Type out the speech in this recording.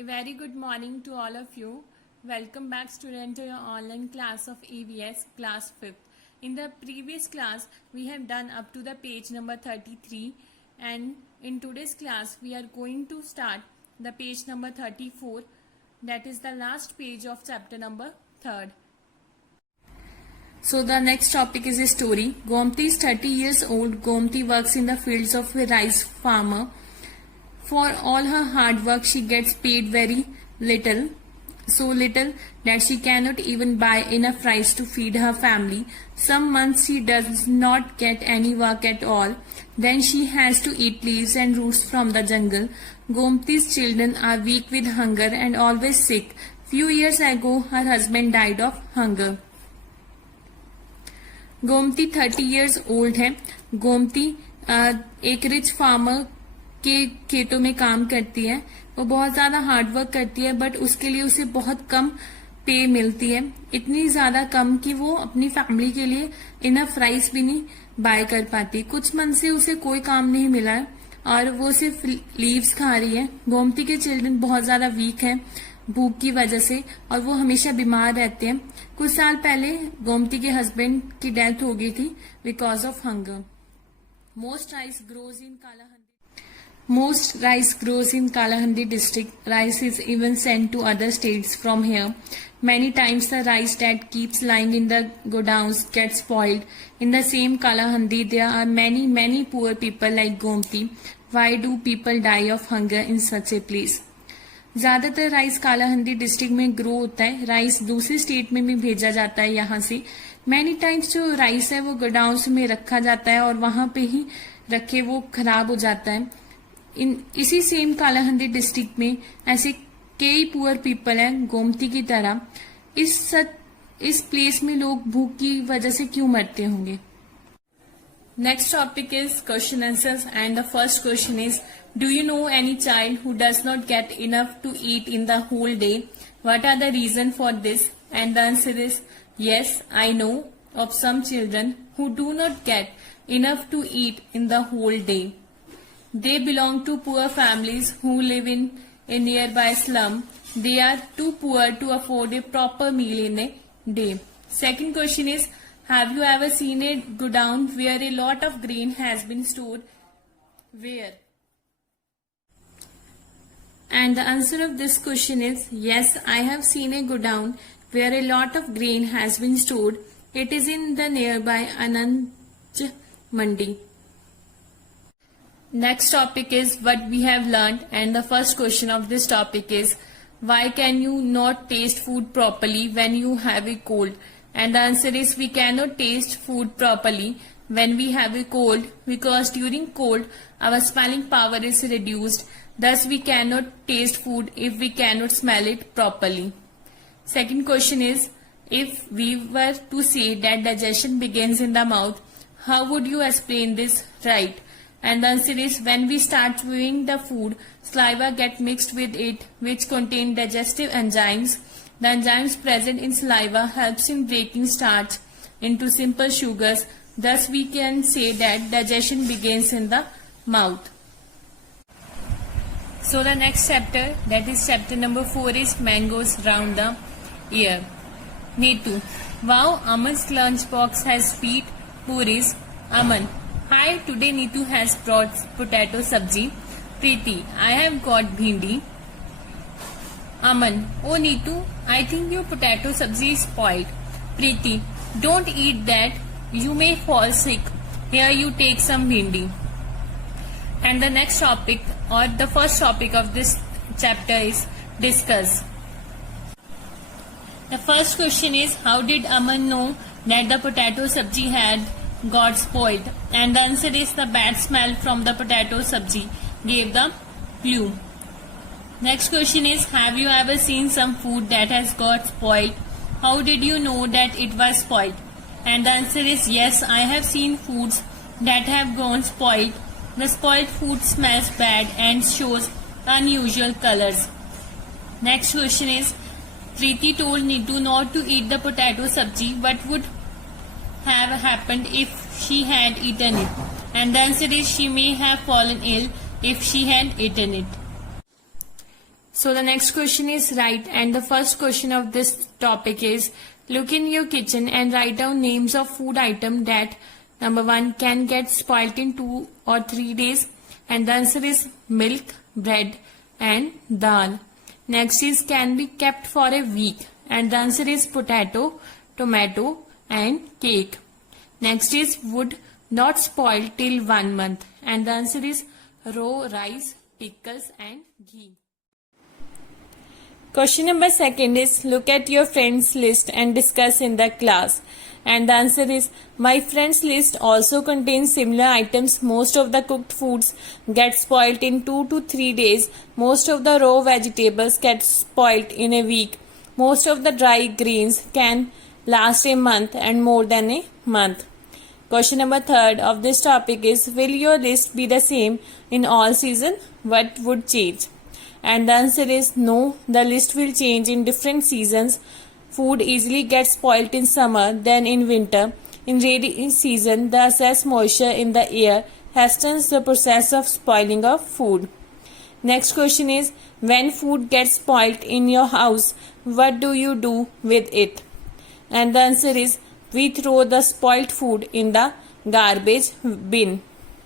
A very good morning to all of you. Welcome back student to your online class of EVS class 5th. In the previous class we have done up to the page number 33 and in today's class we are going to start the page number 34, that is the last page of chapter number 3rd. So the next topic is a story. Gomti is 30 years old. Gomti works in the fields of a rice farmer. For all her hard work, she gets paid very little, so little that she cannot even buy enough rice to feed her family. Some months she does not get any work at all. Then she has to eat leaves and roots from the jungle. Gomti's children are weak with hunger and always sick. Few years ago, her husband died of hunger. Gomti 30 years old है. गोमती एक rich farmer के खेतों में काम करती है. वो बहुत ज्यादा हार्ड वर्क करती है बट उसके लिए उसे बहुत कम पे मिलती है. इतनी ज्यादा कम कि वो अपनी फैमिली के लिए इनफ राइस भी नहीं बाय कर पाती. कुछ मंथ से उसे कोई काम नहीं मिला है और वो सिर्फ लीव्स खा रही है. गोमती के चिल्ड्रन बहुत ज्यादा वीक हैं भूख की वजह से और वो हमेशा बीमार रहते हैं. कुछ साल पहले गोमती के हस्बैंड की डेथ हो गई थी because of hunger. Most rice grows in Kalahandi district. Rice is even sent to other states from here. Many times the rice that keeps lying in the godowns gets spoiled. In the same Kalahandi, there are many poor people like Gomti. Why do people die of hunger in such a place? ज्यादातर rice कालाहंदी district में grow होता है. Rice दूसरे state में भी भेजा जाता है यहाँ से. मैनी टाइम्स जो राइस है वो गोडाउन्स में रखा जाता है और वहां पे ही रखे वो खराब हो जाता है. इसी सेम कालाहंदी डिस्ट्रिक्ट में ऐसे कई पुअर पीपल हैं गोमती की तरह. इस प्लेस में लोग भूख की वजह से क्यों मरते होंगे. Next topic is question answers and the first question is, do you know any child who does not get enough to eat in the whole day? What are the reason for this? And the answer is, yes, I know of some children who do not get enough to eat in the whole day. They belong to poor families who live in a nearby slum. They are too poor to afford a proper meal in a day. Second question is, have you ever seen a godown where a lot of grain has been stored? Where? And the answer of this question is, yes, I have seen a godown where a lot of grain has been stored. It is in the nearby Anand Mandi. Next topic is what we have learned, and the first question of this topic is, why can you not taste food properly when you have a cold? And the answer is, we cannot taste food properly when we have a cold because during cold our smelling power is reduced. Thus we cannot taste food if we cannot smell it properly. Second question is, if we were to say that digestion begins in the mouth, how would you explain this right? And the answer is, when we start chewing the food, saliva get mixed with it which contain digestive enzymes. The enzymes present in saliva helps in breaking starch into simple sugars. Thus we can say that digestion begins in the mouth. So the next chapter, that is chapter number 4, is mangoes round the ear. Neetu, wow, Aman's lunchbox has sweet puris. Aman, hi, today Neetu has brought potato sabji. Preeti, I have got bhindi. Aman, oh Neetu, I think your potato sabji is spoiled. Preeti, don't eat that, you may fall sick. Here you take some bhindi. And the next topic, or the first topic of this chapter is discuss. The first question is, how did Aman know that the potato sabji had got spoiled? And the answer is, the bad smell from the potato sabji gave the clue. Next question is, have you ever seen some food that has got spoiled? How did you know that it was spoiled? And the answer is, yes, I have seen foods that have gone spoiled. The spoiled food smells bad and shows unusual colors. Next question is, Preeti told Neetu not to eat the potato sabji. What would have happened if she had eaten it? And the answer is, she may have fallen ill if she had eaten it. So the next question is right, and the first question of this topic is look in your kitchen and write down names of food item that number 1 can get spoilt in 2 or 3 days, and the answer is milk, bread and dal. Next is can be kept for a week, and the answer is potato, tomato and cake. Next is would not spoil till 1 month, and the answer is raw rice, pickles and ghee. Question number 2 is look at your friends list and discuss in the class, and the answer is my friends list also contains similar items. Most of the cooked foods get spoiled in 2 to 3 days. Most of the raw vegetables get spoiled in a week. Most of the dry grains can last a month and more than a month. Question number 3 of this topic is will your list be the same in all season? What would change? And the answer is no, the list will change in different seasons. Food easily gets spoiled in summer than in winter. In rainy season, the excess moisture in the air hastens the process of spoiling of food. Next question is when food gets spoiled in your house, what do you do with it? And the answer is we throw the spoiled food in the garbage bin.